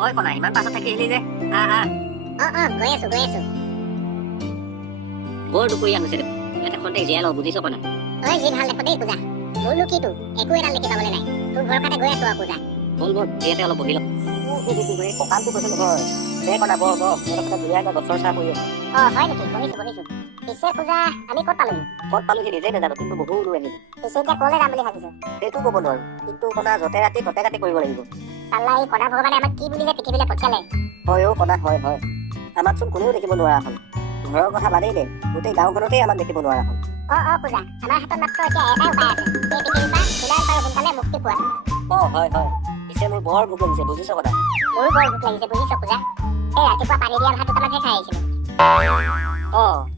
ঐ কনা ইমান পাছত থাকি আহিলি যে গৈ আছো বৰ দুপৰীয়া হৈছে দেখোন ইয়াতে খন্তেক জীয়াই লওঁ বুজিছ কনা ঐ যি ভাল দেখো দেই পূজা মোৰনো কি তোৰ একো এডাল দেখি পাবলৈ নাই তোৰ ভৰসাতে গৈ আছো আৰু পূজা বল ইয়াতে অলপ বহি লওঁ কঁকালটো কৈছে নহয় দে কনা বৰ ধুনীয়াকৈ গছৰ চাহ পৰি আছে হয় নেকি বহিছো পিছে পূজা আমি ক'ত পালোহি নিজেই নাজানো কিন্তু বহু দূৰ আহিলো পিছে এতিয়া ক'লৈ যাম বুলি ভাবিছো সেইটো ক'ব নোৱাৰো কিন্তু কনা য'তে ৰাতি ততে কাটি কৰিব লাগিব চাল্লা এই কণা ভগৱানে আমাক কি বুলি যে পৃথিৱীলৈ পঠিয়ালে হয় কনা হয় আমাকচোন কোনেও দেখিব নোৱাৰা হ'ল ঘৰৰ কথা বাদেই দে গোটেই গাঁওখনতেই আমাক দেখিব নোৱাৰা হ'ল পূজা আমাৰ হাতত মাত্ৰ এতিয়া এটাই উপায় আছে এই পৃথিৱীৰ পৰা যিমান পাৰো সোনকালে মুক্তি পোৱা হয় পিছে মোৰ বৰ ভোক লাগিছে বুজিছ কনা মোৰো বৰ ভোক লাগিছে বুজিছ পূজা এই ৰাতিপুৱা পানী দিয়া ভাত দুটামানহে খাই আহিছিলো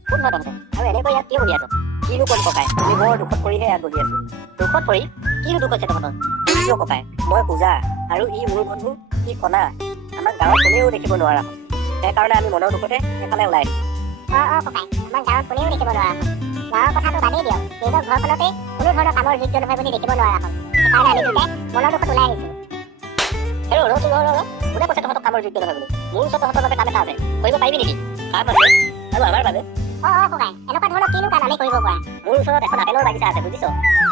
কোন হয় তহঁতে আৰু এনেকৈ ইয়াত কিয় বহি আছ কিনো কম ককাই তুমি বৰ দুখত পৰিহে ইয়াত বহি আছো দুখত পৰি কিনো দুখ হৈছে তহঁতৰ কিয় ককাই মই পূজা আৰু ই মোৰ বন্ধু ই কণা আমাক গাঁৱত কোনেও দেখিব নোৱাৰা হ'ল সেইকাৰণে আমি মনৰ দুখতে এফালে ওলাই আহিছো ককাই আমাক গাঁৱত কোনেও দেখিব নোৱাৰা হ'ল গাঁৱৰ কথাটো বাদেই দিয়ক নিজৰ ঘৰখনতে কোনো ধৰণৰ কামৰ যোগ্য নহয় বুলি দেখিব নোৱাৰা হ'ল সেইকাৰণে আমি দুটাই মনৰ দুখত ওলাই আহিছো কোনে কৈছে তহঁতক কামৰ যোগ্য নহয় বুলি মোৰ ওচৰত তহঁতৰ বাবে কাম এটা আছে কৰিব পাৰিবি নেকি কাম আছে আৰু আমাৰ বাবে ককাই এনেকুৱা ধৰণৰ কিনো কাম আমি কৰিব পৰা মোৰ ওচৰত এখন আপেলৰ বাগিচা আছে বুজিছ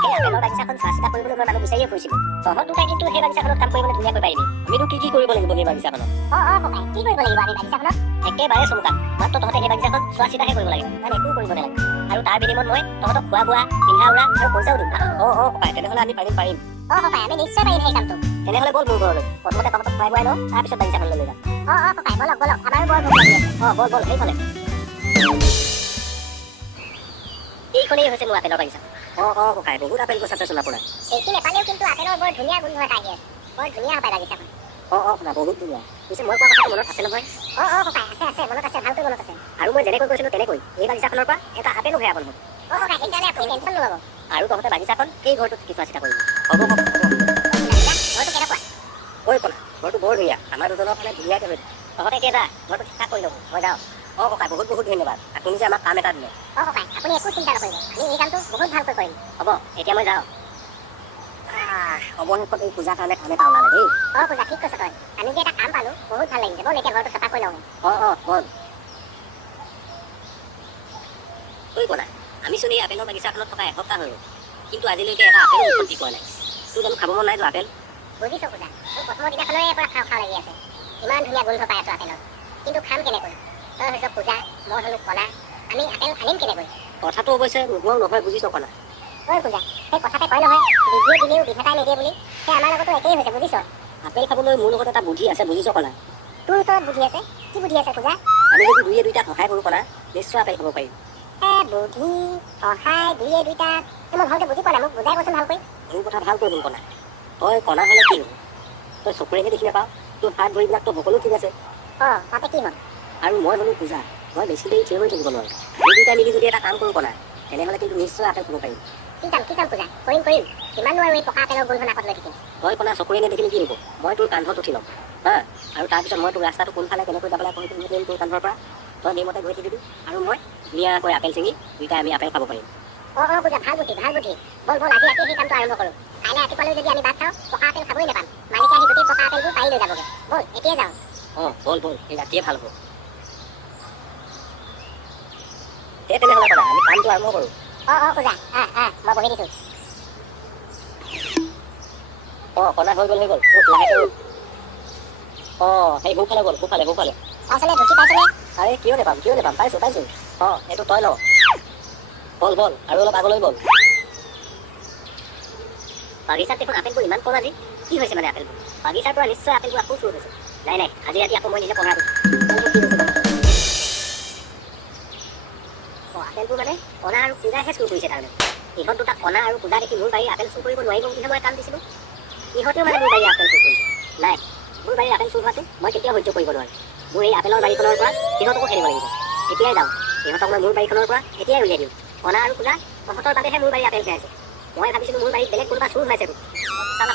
সেই আপেলৰ বাগিচাখন চোৱা চিতা কৰিবলৈ মই মানুহ বিচাৰিয়ে ফুৰিছিলো তহঁত দুটাই কিন্তু সেই বাগিচাখনত কাম কৰিবলৈ ধুনীয়াকৈ পাৰিবি আমিনো কি কৰিব লাগিব সেই বাগিচাখনত ককাই কি কৰিব লাগিব আমি বাগিচাখনত একেবাৰে চমুকা মাত্ৰ তহঁতে সেই বাগিচাখন চোৱা চিতাহে কৰিব লাগে মানে একো কৰিব নালাগে আৰু তাৰ বিনিময়ত মই তহঁতক খোৱা বোৱা পিন্ধা উৰা আৰু পইচাও দিম ককাই তেনেহ'লে আমি পাৰিম ককাই আমি নিশ্চয় পাৰিম সেই কামটো তেনেহ'লে বল মোৰ ঘৰলৈ প্ৰথমতে তহঁতক খুৱাই বোৱাই লওঁ তাৰপিছত বাগিচাখন লৈ যাম ককাই বলক আমাৰো বৰ ভোক লাগি আছে বল সেইফালে এইখনেই হৈছে মোৰ আপেলৰ বাগিচা ককাই বহুত আপেল গছ আছে চোন আপোনাৰ এইখিনি নেপালেও কিন্তু আপেলৰ বৰ ধুনীয়া গোন্ধ এটা আহি আছে বৰ ধুনীয়া হ'ব বাগিচাখন শুনা বহুত ধুনীয়া পিছে মই কোৱা কথাটো মনত আছে নহয় ককাই আছে মনত আছে ভালকৈ মনত আছে আৰু মই যেনেকৈ কৈছিলোঁ তেনেকৈ এই বাগিচাখনৰ পৰা এটা আপেলো হেৰাব নহয় ককাই সেইকাৰণে আপুনি টেনশ্যন নল'ব আৰু তহঁতে বাগিচাখন এই ঘৰটোত চোৱা চিতা কৰিব হ'ব ঘৰটো কেনেকুৱা কলা ঘৰটো বৰ ধুনীয়া আমাৰ দুজনৰ কাৰণে ধুনীয়াকৈ হৈ তহঁতে এতিয়া যা ঘৰটো ঠিক ঠাক কৰি ল'ব মই যাওঁ ককাই বহুত ধন্যবাদ আপুনি যে আমাক কাম এটা দিলে ককাই আপুনি একো চিন্তা নকৰিব আমি এই কামটো বহুত ভালকৈ কৰিম হ'ব এতিয়া মই যাওঁ অৱশেষত এই পূজাৰ কাৰণে কাম এটা ওলালে দেই পূজা ঠিক কৈছ তই আমি যে এটা কাম পালোঁ বহুত ভাল লাগিছে ব'ল এতিয়া ঘৰটো চাফা কৰি লওঁ বল কলা আমিচোন এই আপেলৰ বাগিচাখনত থকা এসপ্তাহ হৈ গ'ল কিন্তু আজিলৈকে এটা আপেলো মুখত দি পোৱা নাই তোৰ জানো খাব মন নাই আপেল বুজিছোঁ পূজা তোৰ প্ৰথমৰ দিনাখনৰে পৰা খাওঁ লাগি আছে ইমান ধুনীয়া গোন্ধ পাই আছোঁ আপেলৰ কিন্তু খাম কেনেকৈ তই হৈছ পূজা মই হ'লো কণা আমি আপেল আনিম কেনেকৈ কথাটো অৱশ্যে নোহোৱাও নহয় বুজিছ কণা পূজা সেই কথাতে কয় নহয় বিধিয়ে দিলেও বিধাতাই নিদিয়ে বুলি সেই আমাৰ লগতো একেই হৈছে বুজিছ আপেল খাবলৈ মোৰ লগত এটা বুদ্ধি আছে বুজিছ কণা তোৰ ওচৰত বুদ্ধি আছে কি বুদ্ধি আছে পূজা আমি যদি দুয়ে দুইটা সহায় কৰোঁ কণা নিশ্চয় আপেল খাব পাৰিম বুদ্ধি সহায় দুয়ে দুইটা মই ভালকৈ বুজি পোৱা নাই মোক বুজাই কৈছোন ভালকৈ মোৰ কথা ভালকৈ শুন কণা তই কণা হ'লে কি হ'ব তই চকুৰেহে দেখি নাপাওঁ তোৰ হাত ভৰিবিলাকতো সকলো ঠিক আছে তাতে কি হ'ল আৰু মই হ'লো পূজা মই বেছি দেৰি থিয় হৈ থাকিব নোৱাৰোঁ দুই দুইটা মিলি যদি এটা কাম কৰোঁ কণা তেনেহ'লে কিন্তু নিশ্চয় আপেল খাব পাৰিম কি কাম পূজা কৰিম কিমাননো আৰু এই পকা আপেলৰ গোন্ধ নাকত লৈ থাকিম তই কণা চকুৰে নেদেখিলে কি হ'ব মই তোৰ কান্ধত উঠি ল'ম আৰু তাৰপিছত মই তোৰ ৰাস্তাটো কোনফালে কেনেকৈ যাব লাগে কৈ দিম তোৰ কান্ধৰ পৰা তই সেইমতে গৈ থাকিবি আৰু মই ধুনীয়াকৈ আপেল ছিঙি দুইটাই আমি আপেল খাব পাৰিম পূজা ভাল বুদ্ধি বল আজি ৰাতি সেই কামটো আৰম্ভ কৰোঁ কাইলৈ ৰাতিপুৱালৈ যদি আমি ভাত খাওঁ পকা আপেল খাবই নাপাম মালিকে আহি গোটেই পকা আপেলবোৰ পাৰি লৈ যাবগৈ বল এতিয়াই যাওঁ বল এই ৰাতিয়ে ভাল হ'ব তেনেহ'লে কণা আমি কামটো আৰম্ভ কৰোঁ পূজা মই বহি দিছোঁ কণা হৈ গ'ল লাহেকৈ সেই সোঁফালে গ'ল সোঁফালে পাইছনে ঢুকি পাইছনে আৰে কিয় নেপাম পাইছোঁ এইটো তই ল বল আৰু অলপ আগলৈ বল বাগিচাত দেখোন আপেলবোৰ ইমান কম আজি কি হৈছে মানে আপেলবোৰ বাগিচাৰ পৰা নিশ্চয় আপেলবোৰ আকৌ চুৰ হৈছে নাই আজি ৰাতি আকৌ মই নিজে পঢ়াটো আপেলবোৰ মানে কণা আৰু পূজাহে চুৰ কৰিছে তাৰমানে ইহঁত দুটা কণা আৰু পূজা দেখি মোৰ বাৰীৰ আপেল চুৰ কৰিব নোৱাৰিব বুলিহে মই কাম দিছিলোঁ ইহঁতেও মানে মোৰ বাৰীৰ আপেল চুৰ কৰিছে নাই মোৰ বাৰীৰ আপেল চুৰ হোৱাটো মই কেতিয়াও সহ্য কৰিব নোৱাৰোঁ মোৰ এই আপেলৰ বাৰীখনৰ পৰা সিহঁতকো খেলিব লাগিব এতিয়াই যাওঁ সিহঁতক মই মোৰ বাৰীখনৰ পৰা এতিয়াই উলিয়াই দিওঁ কণা আৰু পূজা তহঁতৰ বাবেহে মোৰ বাৰীৰ আপেল খাইছে মই ভাবিছিলোঁ মোৰ বাৰীত বেলেগ কোনোবা চুৰ হৈছে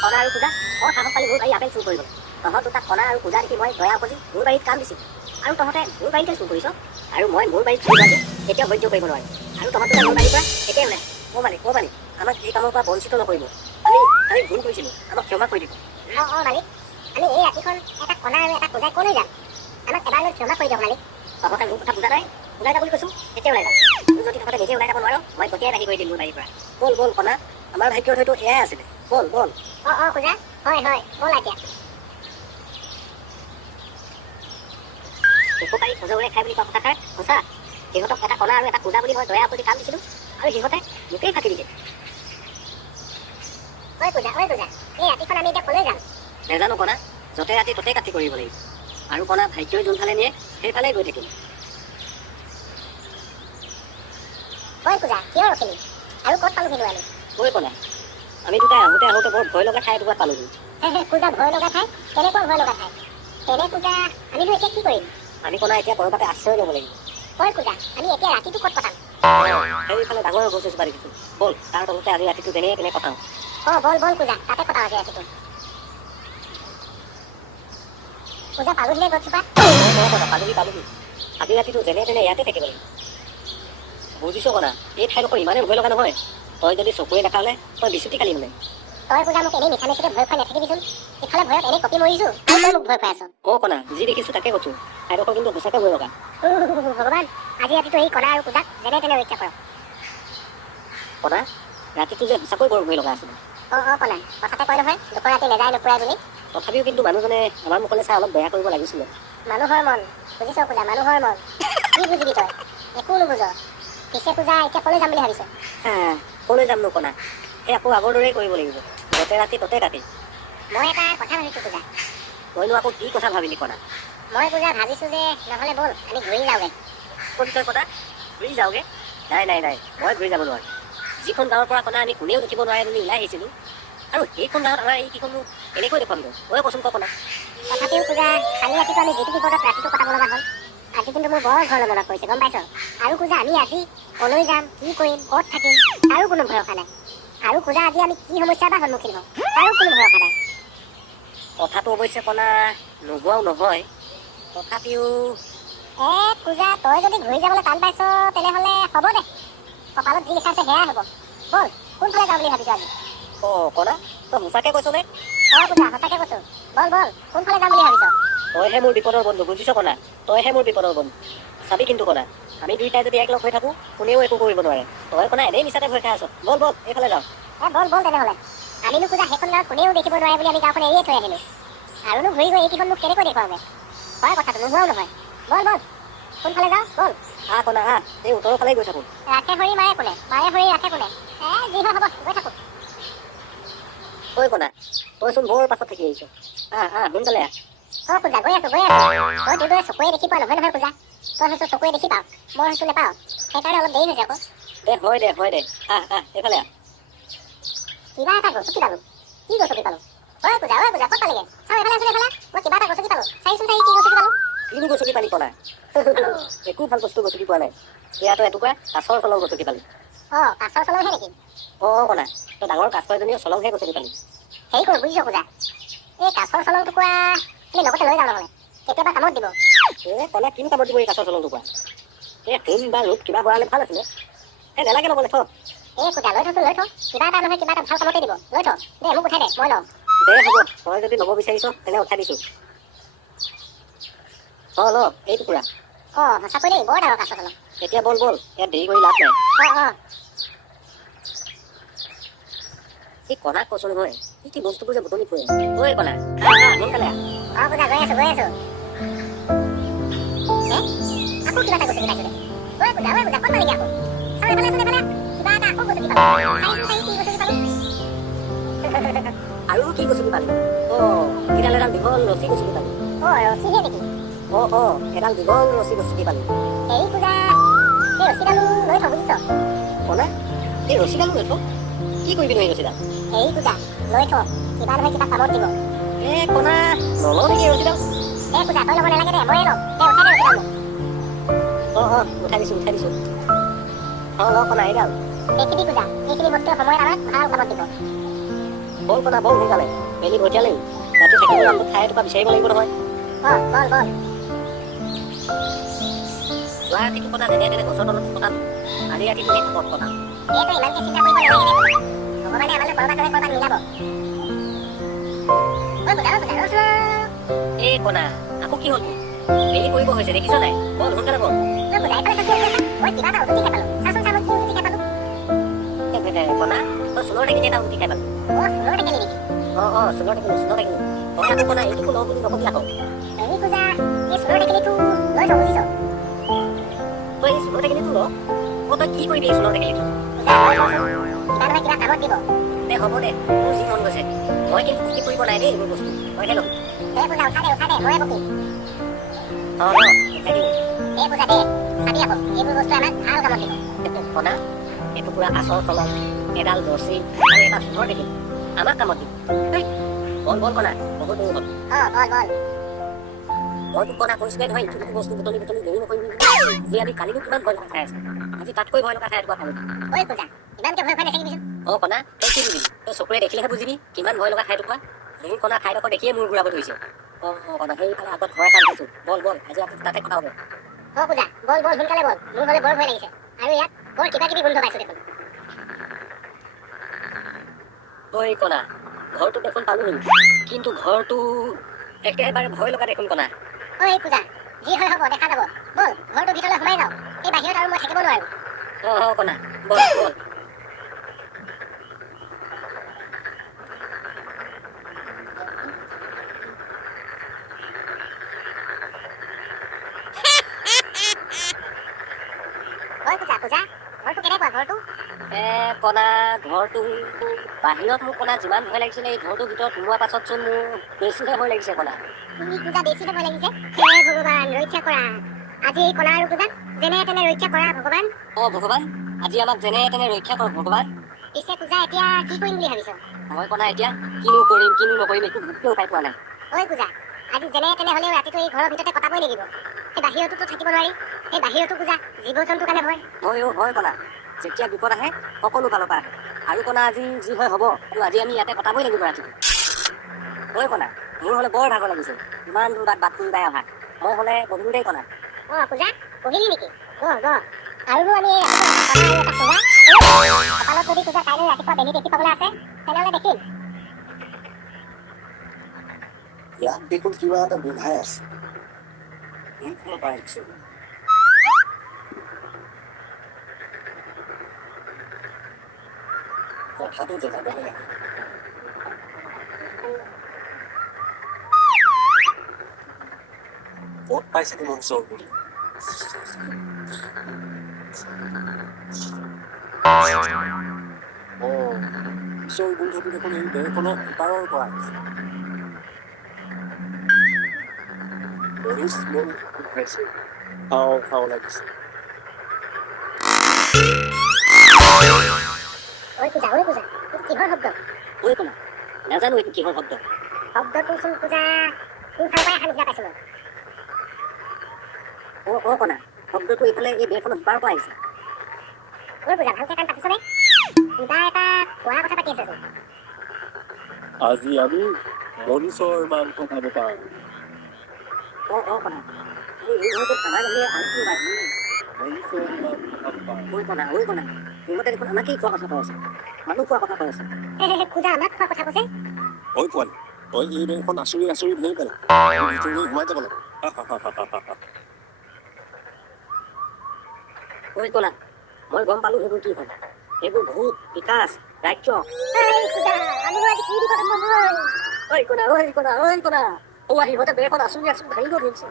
কণা আৰু পূজা সাহস পালি মোৰ বাৰীৰ আপেল চুৰ কৰিবলৈ তহঁত দুটা কণা আৰু পূজা দেখি মই দয়া কৰি মোৰ বাৰীত কাম দিছিলোঁ আৰু তহঁতে মোৰ বাৰীতে চুৰ কৰিছ আৰু মই মোৰ বাৰীত চুৰ হোৱাটো কেতিয়াও সহ্য কৰিব নোৱাৰোঁ আৰু তহঁত দুটা মোৰ বাৰীৰ পৰা এতিয়াই ওলাই মালিক আমাক এই কামৰ পৰা বঞ্চিত নকৰিব আমি ভুল কৰিছিলোঁ আমাক ক্ষমা কৰি দিব মালিক আমি এই ৰাতিখন এটা কণা আৰু এটা কোজাই কলৈ যাম? আমাক এবাৰলৈ ক্ষমা কৰি দিয়ক মালিক। তহঁতে মোৰ কথা বুজা নাই। ওলাই যা বুলি কৈছোঁ, এতিয়া ওলাই যা। তোৰ যদি তহঁতে নিজে ওলাই যাব নোৱাৰ, মই গতিয়াই বাহিৰ কৰি দিম মোৰ বাৰীৰ পৰা। ব'ল ব'ল কণা, আমাৰ ভাগ্যত হয়তো এয়াই আছিলে। ব'ল ব'ল। কোজা, হয় হয়, ব'লা এতিয়া। উপকাৰী সজোৰে খাই বুলি কোৱা কথাষাৰ সঁচা। সিহঁতক এটা কণা আৰু এটা কোজা বুলি মই দয়া আপত্তি কাম দিছিলোঁ, আৰু সিহঁতে মোকেই ফাঁকি দিছে। কোজা, এই ৰাতিখন আমি এতিয়া কলৈ যাম? নেজানো কণা, য'তে ৰাতি ত'তে কাটি কৰিব লাগিব। আৰু কণা ভাগ্যই যোনফালে নিয়ে সেইফালেই গৈ থাকিম। কোজা, কিয় ৰখিলি? আৰু ক'ত পালোহিনো আমি? কণা, আমি দুটাই আহোঁতে বৰ ভয় লগা ঠাই এটুকুৰাত পালোহি। কোজা, ভয় লগা ঠাই? কেনেকুৱা ভয় লগা ঠাই? তেনে কোজা, আমিনো এতিয়া কি কৰিম? আমি কণা এতিয়া ক'ৰবাতে আশ্ৰয় ল'ব লাগিব। কোজা, আমি এতিয়া ৰাতিটো ক'ত কটাম? সেইফালে ডাঙৰ গছ এজোপা দেখিছোঁ। ব'ল তাৰ তলতে আজি ৰাতিটো যেনে তেনে কটাওঁ। ব'ল কোজা, তাতে কটাওঁ আজি ৰাতিটো। কোজা, পালোহিনে গছজোপা? পালোহি। আজি ৰাতিটো যেনে তেনে ইয়াতে থাকিব লাগিব। বুজিছ কণা, এই ঠাইডোখৰ ইমানেই ভয় লগা নহয়। তই যদি চকুৰে দেখা হ'লে তই বিচুতি খালি মানে। কোজা, মোক এনেই মিছা মিছিকে ভয় খুৱাই নাথাকিবিচোন। ইফালে ভয়ত এনেই কঁপি মৰিছোঁ, আৰু তই মোক ভয় খুৱাই আছ। কণা, যি দেখিছোঁ তাকে কৈছোঁ। ঠাইডোখৰ কিন্তু সঁচাকৈ ভয় লগা। ভগৱান, আজি ৰাতিটো এই কণা আৰু কোজাক যেনে তেনে ৰক্ষা কৰক। কণা, ৰাতিটো যে সঁচাকৈ বৰ ভয় লগা আছিলে। কণা, কথাতে কয় নহয়, দুপৰ ৰাতি নেযায় নুপুৰাই বুলি। তথাপিও কিন্তু মানুহজনে আমাৰ মুখলৈ চাই অলপ দয়া কৰিব লাগিছিলে। মানুহৰ মন, বুজিছ কোজা, মানুহৰ মন। কি বুজিবি তই? একো নুবুজ। পিছে কোজা, এতিয়া কলৈ যাম বুলি ভাবিছ? কলৈ যামনো কণা? এই আকৌ আগৰ দৰেই কৰিব লাগিব। য'তে ৰাতি ত'তে কাটি। মই এটা কথা ভাবিছোঁ কোজা। তইনো আকৌ কি কথা ভাবিলি কণা? মই কোজা ভাবিছোঁ যে নহ'লে ব'ল আমি ঘূৰি যাওঁগৈ। কোন তই কণা? ঘূৰি যাওঁগে? নাই, মই ঘূৰি যাব নোৱাৰোঁ। যিখন গাঁৱৰ পৰা কণা আমি কোনেও দেখিব নোৱাৰে বুলি ওলাই আহিছিলোঁ, আৰু সেইখন গাঁৱত আমাৰ এই কিখননো এনেকৈ দেখুৱামগৈ। তই কচোন কণা। তথাপিও কোজা, কালি ৰাতিটো আমি যিটো বিপদত ৰাতিটো কটাব লগা হ'ল, আজি কিন্তু মোৰ বৰ ঘৰলৈ মনত পৰিছে, গম পাইছ? আৰু কোজা, আমি আজি কলৈ যাম, কি কৰিম, ক'ত থাকিম, তাৰো কোনো ভৰসা নাই। আৰু কোজা, আজি আমি কি সমস্যাৰ বা সন্মুখীন হওঁ, তাৰো কোনো ভৰসা নাই। কথাটো অৱশ্যে কণা নোহোৱাও নহয়। তথাপিও কোজা, তই যদি ঘূৰি যাবলৈ টান পাইছ, তেনেহ'লে হ'ব দে। কপালত যি লিখা আছে সেয়াই হ'ব। ব'ল, কোনফালে যাওঁ বুলি ভাবিছ আজি? কণা, তই সঁচাকৈ কৈছনে? কোজা, সঁচাকৈ কৈছোঁ। ব'ল, কোনফালে যাম বুলি ভাবিছ? তইহে মোৰ বিপদৰ বন্ধু, বুজিছ কণা? তইহে মোৰ বিপদৰ বন্ধু। চাবি কিন্তু কণা, আমি দুইটাই যদি একলগ হৈ থাকোঁ, কোনেও একো কৰিব নোৱাৰে। তই কণা এনেই মিছাতে ভয় খাই আছ। ব'ল এইফালে যাওঁ। ব'ল তেনেহ'লে। আমিনো কোজা সেইখন গাঁৱত কোনেও দেখিব নোৱাৰে বুলি আমি গাঁওখন এৰিয়ে থৈ আহিলোঁ। আৰুনো ঘূৰি গৈ এইকেইখন মোক কেনেকৈ দেখুৱাওঁগে? হয় কথাটো নোহোৱাও নহয়। ব'ল, কোনফালে যাওঁ ব'ল। কণা, এই উত্তৰৰ ফালে গৈ থাকোঁ। ৰাখে হৰি মাৰে কোনে? মাৰে হৰি ৰাখে কোনে? যি হয় হ'ব, গৈ থাকোঁ। কণা, তইচোন বৰ পাছত থাকি আহিছ। সোনকালে কোজা, গৈ আছোঁ। তই তোৰ দৰে চকুৰে দেখি পোৱা নহয় কোজা। তই হৈছ চকুৰে দেখি পাওঁ, মই হৈছোঁ নেপাওঁ। সেইকাৰণে অলপ দেৰি হৈছে আকৌ। হয় দে। এইফালে কিবা এটা গছকি পালোঁ। কি গছকি পালোঁ? কোজা, ক'ত পালিগে? চাওঁ এইফালে। মই কিবা এটা গছকি পালোঁ। চাইচোন কি গছকি পালোঁ? কিনো গছকি পালি কণা? একো ভাল বস্তু গছকি পোৱা নাই। এয়াতো এটুকুৰা কাছৰ চলং গছকি পালি। কাছৰ চলংহে নেকি? কণা, তই ডাঙৰ কাছ এজনীও চলংহে গছকি পালি। হেৰি কৰোঁ বুজিছ কোজা, এই কাছৰ চলং টুকুৰা তুমি লগতে লৈ যাওঁ নহ'লে, কেতিয়াবা কামত দিব। কণা, কিনো কামত দিব এই কাছৰ চলং টুকুৰা? সোণ বা ৰূপ কিবা ভৰালে ভাল আছিলে। নেলাগে ল'বলৈ, থ। কোজা, লৈ থ। কিবা এটা নহয় কিবা এটা ভাল কামতে দিব। লৈ থ। দে মোক উঠাই দে, মই লওঁ। হ'ব, তই যদি ল'ব বিচাৰিছ তেনে উঠাই দিছোঁ। ল এই টুকুৰা। সঁচাকৈ দেই, বৰ ডাঙৰ কাছৰ চলং। এতিয়া ব'ল, ইয়াত দেৰি কৰি লাভ নাই। এই কণাক কৈছোঁ নহয়, কি বস্তুবোৰ যে বুটলি ফুৰে। কণা, সোনকালে কোজা, গৈ আছোঁ। আকৌ কিবা এটা গছকি পাইছোঁ দে। কোজা, ক'ত পালিগে আকৌ? চাওঁ এইফালে। কিবা এটা আকৌ গছকি পালোঁ। চাই কি গছকি পালোঁ? আৰু কি গছকি পালি? এডাল দীঘল ৰছী গছকি পালি। ৰছীহে নেকি? এডাল দীঘল ৰছী গছকি পালি। হেৰি কোজা, এই ৰছীডালো লৈ থ বুজিছ। কণা, এই ৰছীডালো লৈ থ? কি কৰিবি এই ৰছীডাল? হেৰি কোজা, লৈ থ, কিবা নহয় কিবা কামত দিব। কণা, নলওঁ নেকি ৰছীডাল? কোজা, তই ল'ব নালাগে দে, ময়ে ল'ম। উঠাই দে ৰছীডাল মোক। উঠাই দিছোঁ। ল কণা, এইডাল। দেখিবি কোজা, এইখিনি বস্তুৱে সময়ত আমাক ভাল কামত দিব। ব'ল কণা, সোনকালে। বেলি ভটিয়ালেই। ৰাতি থাকিবলৈ আকৌ ঠাই এটুকুৰা বিচাৰিব লাগিব নহয়। ব'ল। যোৱা ৰাতিটো কণা যেনে তেনে গছৰ তলত কটালোঁ। আজি ৰাতিটো সেই তলত কটাম। তই ইমানকে চিন্তা কৰিব নালাগে দে। ভগৱানে আমালৈ ক'ৰবাত মিলাব। ঐ পূজা ৰচোন। এই কণা আকৌ কি হ'ল দেৰি কৰিব হৈছে দেখিছ নাই বল সোনকালে বল ঐ পূজা এইফালে চাচোন মই কিবা এটা উঠি খাই পালো চাচোন চাচোন কি উঠি খাই পালো কণা তই সোণৰ টেকেলি এটা উঠি খাই পালো সোণৰ টেকেলি নেকি সোণৰ টেকেলি তই আকৌ কণা এইটোকো লওঁ বুলি নকবি আকৌ হেৰি পূজা এই সোণৰ টেকেলিটো লৈ যাওঁ বুজিছ তই এই সোণৰ টেকেলিটো ল তই কি কৰিবি এই সোণৰ টেকেলিটো কিবা নহয় কিবা কামত দিব দে হ'ব দে মোৰ যি মন গৈছে মই কিন্তু বিক্ৰী কৰিব নাই দেই এইবোৰ বস্তু মই ল'বি পূজা উঠা দে ময়ে বকিম পূজা দে চাবি আকৌ এইবোৰ বস্তু আমাক ভাল কামত দিব কণা এইটো পুৰা আচৰ কলম এডাল ৰছী আৰু এটা সোণৰ টেকেলি আমাক কামত দিব বল বল কণা বহুত দেৰি হ'ল বল মইতো কণা কৈছোৱে নহয় ইটো বস্তু বুটলি দেৰি নকৰিবি যি আমি কালিও কিমান ভয় লগা খাই আছে আজি তাতকৈ ভয় লগা খাই এটুকুৰা খালো ঐ পূজা ইমানকে ভয় নাথাকিবিচোন কণা তই কি বুজিবি তই চকুৰে দেখিলেহে বুজিবি কিমান ভয় লগা খাই টুকুৰা মোৰ কণা ঠাইডোখৰ দেখিয়ে মোৰ ঘূৰাব ধৰিছে কণা সেইফালে আগত ঘৰ এটা দেখিছোঁ বল আজি ৰাতি তাতে কথা হ'ব পূজা বল সোনকালে বল মোৰ হ'লে বৰ ভয় লাগিছে আৰু ইয়াত বৰ কিবা কিবি গোন্ধ পাইছোঁ দেখোন ঐ কণা ঘৰটো দেখোন পালোহি কিন্তু ঘৰটো একেবাৰে ভয় লগা দেখোন কণা ঐ পূজা যি হয় হ'ব দেখা যাব বল ঘৰটোৰ ভিতৰলৈ সোমাই যাওঁ এই বাহিৰত আৰু মই থাকিব নোৱাৰো কণা বল পূজা ঘৰটো কেনেকুৱা ঘৰটো কণা ঘৰটো বাহিৰত মোৰ কণা যিমান ভয় লাগিছিলে এই ঘৰটোৰ ভিতৰত সোমোৱাৰ পাছত চোন মোৰ বেছিহে ভয় লাগিছে কণা পূজা বেছিহে ভয় লাগিছে হে ভগৱান ৰক্ষা কৰা আজি এই কণা আৰু পূজা যেনে তেনে ৰক্ষা কৰা ভগৱান ভগৱান আজি আমাক যেনে তেনে ৰক্ষা কৰক ভগৱান পিছে পূজা এতিয়া কি কৰিম বুলি ভাবিছ মই কণা এতিয়া কিনো কৰিম কিনো নকৰিম একো ভাবিও উপায় পোৱা নাই ঐ পূজা আজি যেনে তেনে হ'লেও ৰাতিটো এই ঘৰৰ ভিতৰতে কটাবই লাগিব সেই বাহিৰতোতো থাকিব নোৱাৰি সেই বাহিৰতো পূজা জীৱ জন্তুৰ কাৰণে ভয় হয় কণা যেতিয়া বিপদ আহে সকলো ফালৰ পৰা আহে আৰু কণা আজি যি হয় হ'ব আৰু আজি আমি ইয়াতে কটাবই লাগিব ৰাতিটো কণা মোৰ হ'লে বৰ ভাগৰ লাগিছে ইমান দূৰ বাট ফুৰি অহা মই হ'লে বহিলো দেই কণা পূজা বহিলি নেকি আৰু আমি কপালত যদি পূজা কাইলৈ ৰাতিপুৱা বেলি দেখি পাবলৈ আছে তেনেহ'লে দেখিম ইয়াত দেখোন কিবা এটা গোন্ধাই আছে পাইছে কথাটো জনাব লাগে ক'ত পাইছে তোমাৰ ওচৰ বুলি ওচৰ গোন্ধটো দেখোন এই বেৰখনৰ ইপাৰৰ পৰা খাওঁ লাগিছে কিহৰ শব্দ কণা নাজানো এইটো কিহৰ শব্দ শব্দটো চোন পূজা তোৰ ফালৰ পৰাই নিচিনা পাইছিলোঁ কণা শব্দটো এইফালে এই বেৰখনৰ সিপাৰৰ পৰা আহিছে পূজা ভালকে কাণ পাতিছনে কিবা এটা কোৱাৰ কথা পাতি আছে আজি আমি মনুষ্যৰ মাংস খাব পাৰোঁ কণা এই ঘৰটোত আমাৰ বাহিৰে আৰু কি ওলাইছে মনুষ্যৰ মাংস খাব পাৰোঁ কণা সিহঁতে দেখোন আমাকেই খোৱা কথা কৈ আছে মানুহ খোৱা কথা কৈ আছে পূজা আমাক খোৱা কথা কৈছে পোৱালি তই এই বেংকখন আচৰি ধৰি পেলাই ভিতৰলৈ সোমাই যাব লাগে কণা মই গম পালো সেইবোৰ কি হয় সেইবোৰ ভূত বিকাশ ৰাজ্য কণা সিহঁতে বেৰখন আচৰি ভাঙিব ধৰিছে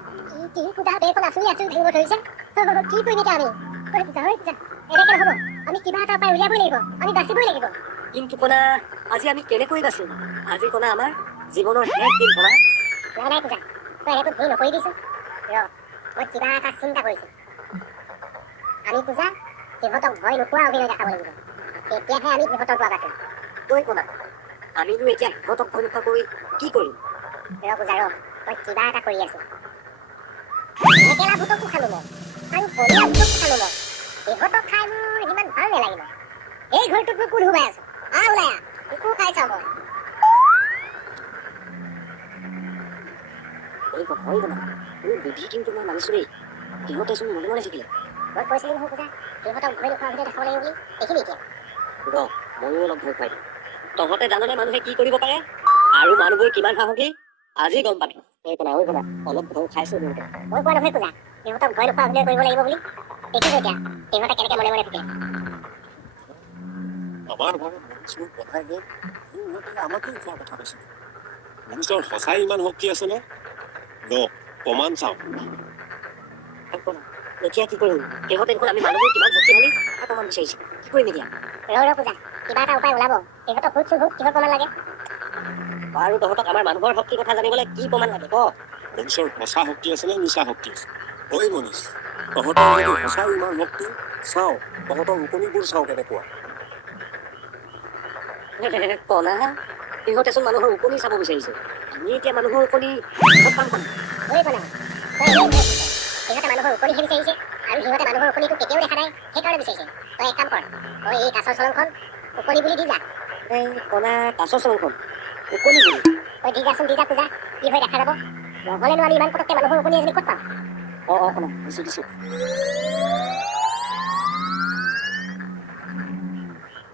কি কৰিবি আমি কিবা এটা উপায় উলিয়াবই লাগিব আমি বাচিবই লাগিব কিন্তু কণা আজি আমি কেনেকৈ বাচিম আজি কণা আমাৰ জীৱনৰ শেষ দিন কণা নাই পূজা তই এনেকৈ ভুল নকৰি দিছো মই কিবা এটা চিন্তা কৰিছো আমি পূজা সিহঁতক ভয় নোপোৱা অভিনয় দেখাব লাগিব তেতিয়াহে আমি সিহঁতক পোৱা পাতিম কণা আমিনো এতিয়া সিহঁতক ভয় নোপোৱা কৰি কি কৰিম পূজা মই কিবা এটা কৰি আছো মেকেলা ভূতকো খালো মই আৰু কলীয়া ভূতকো খালো মই সিহঁতক খাই মোৰ ইমান ভাল নালাগিব এই ঘৰটোত মই কোন সোমাই আছো ওলাই একো খাই চাওঁ মই বুদ্ধি কিন্তু মই মানিছো দেই সিহঁতে চোন মনে থাকিলে মই কৈছিলো নহয় পূজা সিহঁতক ভয় নোখোৱা ভিতৰত দেখাব লাগিব বুলি দেখিলি এতিয়া ময়ো অলপ ভয় পাই তহঁতে জাননে মানুহে কি কৰিব পাৰে আৰু মানুহবোৰ কিমান সাহসী আজি গম পাবি ঐ কোনা অলপ ভয় খাইছো সিহঁতে মই কোৱা নহয় কোজা সিহঁতক ভয় নোখোৱা অভিনয় কৰিব লাগিব বুলি দেখিছো এতিয়া সিহঁতে কেনেকে মনে মনে থাকে আমাৰ ঘৰত মনীষবোৰ পঠাই গ'ল সিহঁতে আমাকেই খোৱা কথা কৈছিল মনীষৰ সঁচাই ইমান শক্তি আছেনে ৰ প্ৰমাণ চাওঁ এতিয়া কি কৰিম সিহঁতে দেখোন আমি মানুহবোৰ কিমান শক্তিশালী তাৰ প্ৰমাণ বিচাৰিছে কি কৰিম এতিয়া ৰ কোজা কিবা এটা উপায় ওলাব সিহঁতক সুধ কিহৰ প্ৰমাণ লাগে আৰু তহঁতক আমাৰ মানুহৰ শক্তিৰ কথা জানিবলৈ কি প্ৰমাণ লাগে ক মনীষৰ সঁচা শক্তি আছে নে মিছা শক্তি আছে ঐ মনীষ তহঁতৰ যদি সঁচাই ইমান শক্তি চাওঁ তহঁতৰ ওকণিবোৰ চাওঁ কেনেকুৱা কলা সিহঁতেচোন মানুহৰ ওকণি চাব বিচাৰিছে আমি এতিয়া মানুহৰ ওকণি পাম কোন ঐ কোনা তই এনেই ভয় খাইছ সিহঁতে মানুহৰ ওকণিহে বিচাৰিছে আৰু সিহঁতে মানুহৰ ওকণিটো কেতিয়াও দেখা নাই সেইকাৰণে বিচাৰিছে তই এক কাম কৰ তই এই কাছৰ চলংখন ওকণি বুলি দি যা এই কলা কাছৰ চলংখন ওকণি বুলি তই দি যা কোজা কি হৈ দেখা যাব নহ'লেনো আমি ইমান পটককে মানুহৰ ওকণি এজনী ক'ত পাম কলা দিছো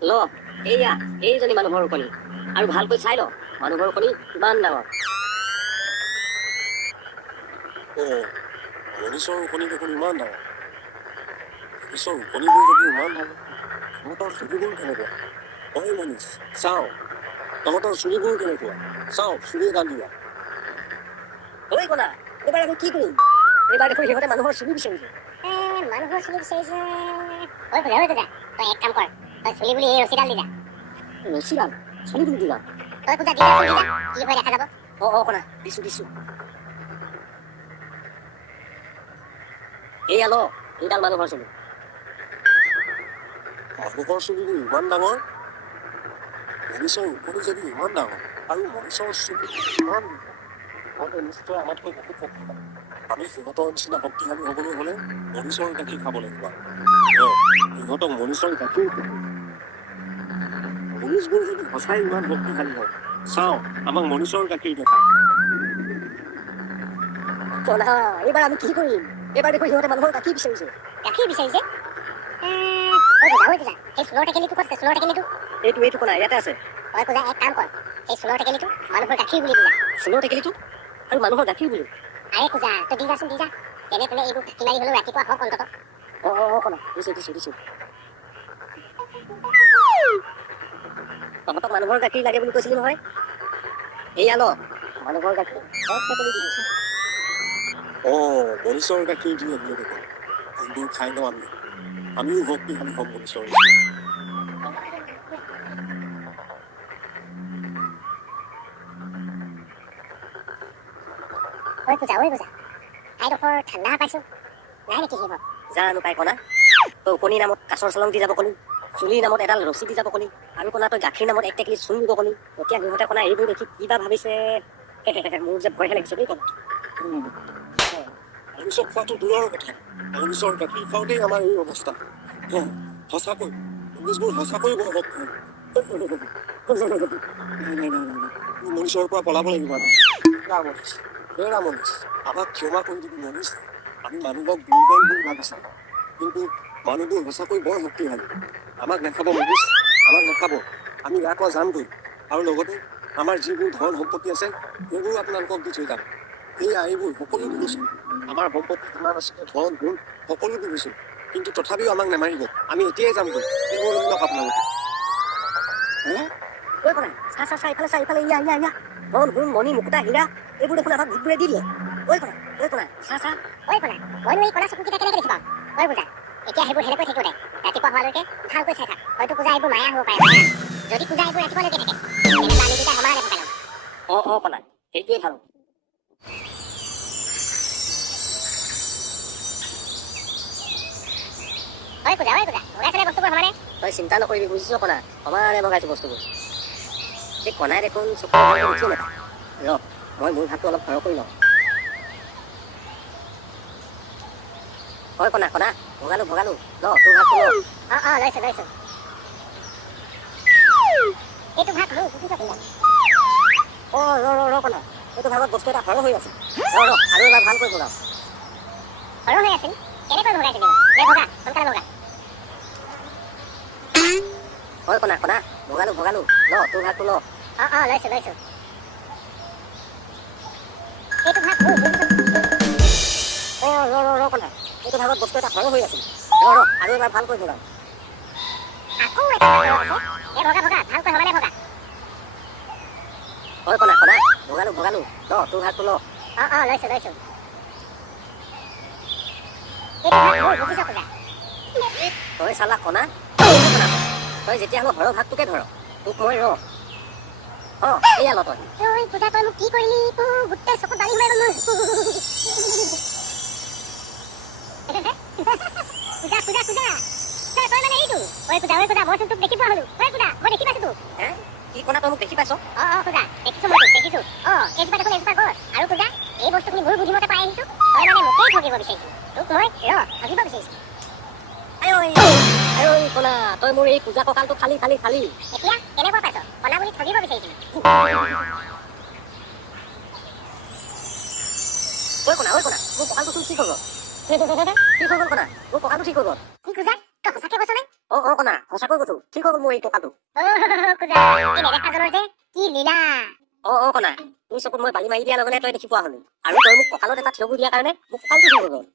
ল এইয়া এইজনী মানুহৰ ওকণি আৰু ভালকৈ চাই ল মানুহৰ ওকণি কিমান ডাঙৰ মনীষৰ ওকণি দেখোন ইমান ডাঙৰ মনীষৰ ওকণিবোৰ যদি ইমান ডাঙৰ তহঁতৰ চুৰিবোৰ কেনেকুৱা ঐ মনীষ চাওঁ তহঁতৰ চুৰিবোৰ কেনেকুৱা চাওঁ চুৰি এডাল দিয়া ঐ কলা এইবাৰ আকৌ কি কৰিম এইবাৰ দেখোন সিহঁতে মানুহৰ চুৰি বিচাৰিছে মানুহৰ চুলি বিচাৰিছে ঐ কোজা তই এক কাম কৰ তই চুলি বুলি এই ৰছীডাল দি যা ৰছীডাল চুৰি বুলি দিলা তই কোজা দি যা কি হৈ দেখা যাব কলা দিছো এইয়া ল এইডাল মানুহৰ চুৰি মানুহৰ চুৰিবোৰ ইমান ডাঙৰ মনীষৰ ওকণি যদি ইমান ডাঙৰ আৰু মনীষৰ চুৰি ইমান নিশ্চয় আমাতকৈ বহুত শক্তিশালী আমি সিহঁতৰ নিচিনা শক্তিশালী হ'বলৈ হ'লে মনীষৰ গাখীৰ খাব লাগিব সিহঁতক মনীষৰ গাখীৰ মনীষবোৰ যদি সঁচাই ইমান শক্তিশালী হয় চাওঁ আমাক মনীষৰ গাখীৰ দেখায় কলা এইবাৰ আমি কি কৰিম এইবাৰ দেখোন সিহঁতে মানুহৰ গাখীৰ বিচাৰিছে গাখীৰ বিচাৰিছে ঐ কোজা সেই চুলৰ টেকেলিটো ক'ত আছে চুলৰ টেকেলিটো এইটো কলা ইয়াতে আছে ঐ কোজা এক কাম কৰ সেই চুলৰ টেকেলিটো মানুহৰ গাখীৰ বুলি দি যা চুলৰ টেকেলিটো আৰু মানুহৰ গাখীৰ বুলি আৰে কোজা তই দি যা যেনে তেনে এইবোৰ ঢাকি মাৰি হ'লেও ৰাতিপুৱা হওক অন্তত কলা দিছো তহঁতক মানুহৰ গাখীৰ লাগে বুলি কৈছিলি নহয় এইয়া ল মানুহৰ গাখীৰ টেকেলি দি দিছো মনীষৰ গাখীৰ দি আহিলে দেখোন সেইবোৰ খাই লওঁ আমিও শক্তিশালী হ'ম মনীষৰ ঐ কোজা ঠাইডোখৰ ঠাণ্ডা পাইছো নাই নেকি সিহঁত জানো পাই কলা তই ওকণি নামত কাছৰ চলং দি যাব কলি চুলিৰ নামত এডাল ৰছী দি যাব কলি আৰু কলা তই গাখীৰ নামত এক টেকেলি চুন দিব কলি এতিয়া সিহঁতে কলা এইবোৰ দেখি কিবা ভাবিছে মোৰ যে ভয়হে লাগিছে দেই কলা মনীষক খোৱাটো দূৰৰ কথা মনীষৰ গাখীৰ খাওঁতেই আমাৰ এই অৱস্থা সঁচাকৈ মনীষবোৰ সঁচাকৈ বৰ শক্তিশালী মনীষৰ পৰা পলাব লাগিব মনীষ আমাক ক্ষমা কৰি দিবি মনীষ আমি মানুহক দুৰ্বল বুলি ভাবিছোঁ কিন্তু মানুহবোৰ সঁচাকৈ বৰ শক্তিশালী আমাক নাখাব মনীষ আমাক নাখাব আমি ইয়াৰ পৰা যামগৈ আৰু লগতে আমাৰ যিবোৰ ধন সম্পত্তি আছে সেইবোৰ আপোনালোকক দি থৈ যাম এইবোৰ সকলো দিছোঁ আমাৰ সম্পত্তি কিমান আছিলে ধন গুণ সকলো দিছোঁ কিন্তু তথাপিও আমাক নামাৰিব আমি এতিয়াই যামগৈ এইবোৰ লৈ লওক আপোনালোকে ইফালে ইয়া ধন গুণ মণি মুকুতা হীৰা এইবোৰ দেখোন আমাক ভূতবোৰে দি দিয়ে ঐ কলা মইনো এই কলা চকুকেইটা কেনেকে দেখি পাওঁ ঐ কোজা এতিয়া সেইবোৰ সেনেকৈ থাকিব দে ৰাতিপুৱা হোৱালৈকে ভালকৈ চাই থাক হয়তো কোজা এইবোৰ মায়া হ'ব পাৰে যদি কোজা এইবোৰ ৰাতিপুৱালৈকে থাকে তেনেহ'লে আমি দুটা সমানে ভকাই ল'ম কলা সেইটোৱে ভাল ঐ কোজা ভগাইছিলে বস্তুবোৰ সমানে তই চিন্তা নকৰিবি বুজিছ কলা সমানে ভগাইছো বস্তুবোৰ এই কণাই দেখোন চকু উঠিয়ে নাপায় ৰ মই মোৰ ভাগটো অলপ সৰহ কৰি লওঁ হয় কণা ভগালো ল তোৰ ভাগটো ল লৈছো এইটো ভাগ লৈ বুজিছ কোজা ৰ কণা এইটো ভাগত বস্তু এটা সৰহ হৈ আছে আৰু এবাৰ ভালকৈ ভগাওঁ সৰহ হৈ আছিল কেনেকৈ ভগাইছিলি ভগা সোনকালে ভগা হয় কণা ভগালো ল তোৰ ভাগটো ল লৈছো ভাগত বস্তু এটা সৰহ হৈ আছিল ৰ আৰু এবাৰ ভালকৈ ভগাওঁ আকৌ এটা ভাগ আছে এ ভগা ভগা ভালকৈ সমানে ভগা হয় কণা কণা ভগালো ল তোৰ ভাগটো ল লৈছো এইটো ভাগ মোৰ বুজিছ পূজা তই চালা কণা তই যেতিয়া হ'লেও সৰহ ভাগটোকে ধৰ তোক মই ৰ এয়া ল তই ঐ পূজা তই মোক কি কৰিলি গোটেই চকুত বালি সোমাই গ'ল মোৰ পূজা তই মানে এইটো ঐ পূজা মই চোন তোক দেখি পোৱা হ'লো ঐ পূজা মই দেখি পাইছো তোক হে কি কণা তই মোক দেখি পাইছ পূজা দেখিছো মই তোক দেখিছো এইজোপা দেখোন এইজোপা গছ আৰু পূজা এই বস্তুখিনি মোৰ বুদ্ধিমতে পাই আহিছো তই মানে মোকেই ঠগিব বিচাৰিছো তোক মই ঠগিব বিচাৰিছো আঐ কণা তই মোৰ এই পূজা কঁকালটো খালি এতিয়া কেনেকুৱা পাইছ কণা বুলি ঠগিব বিচাৰিছিলি ঐ কণা মোৰ কঁকালটো চোন ঠিক হৈ গ'ল ঠিক হৈ গ'ল কণা মোৰ কঁকালটো ঠিক হৈ গ'ল কি পূজা তই সঁচাকে কৈছ নে কণা সঁচাকৈ কৈছো ঠিক হৈ গ'ল মোৰ এই কঁকালটো পূজা এই নেদেখাজনৰ যে কি লীলা কণা তোৰ চকুত মই বালি মাৰি দিয়াৰ লগে তই দেখি পোৱা হ'লি আৰু তই মোক কঁকালত এটা থিয় দিয়াৰ কাৰণে মোৰ কঁকালটো ঠিক হৈ গ'ল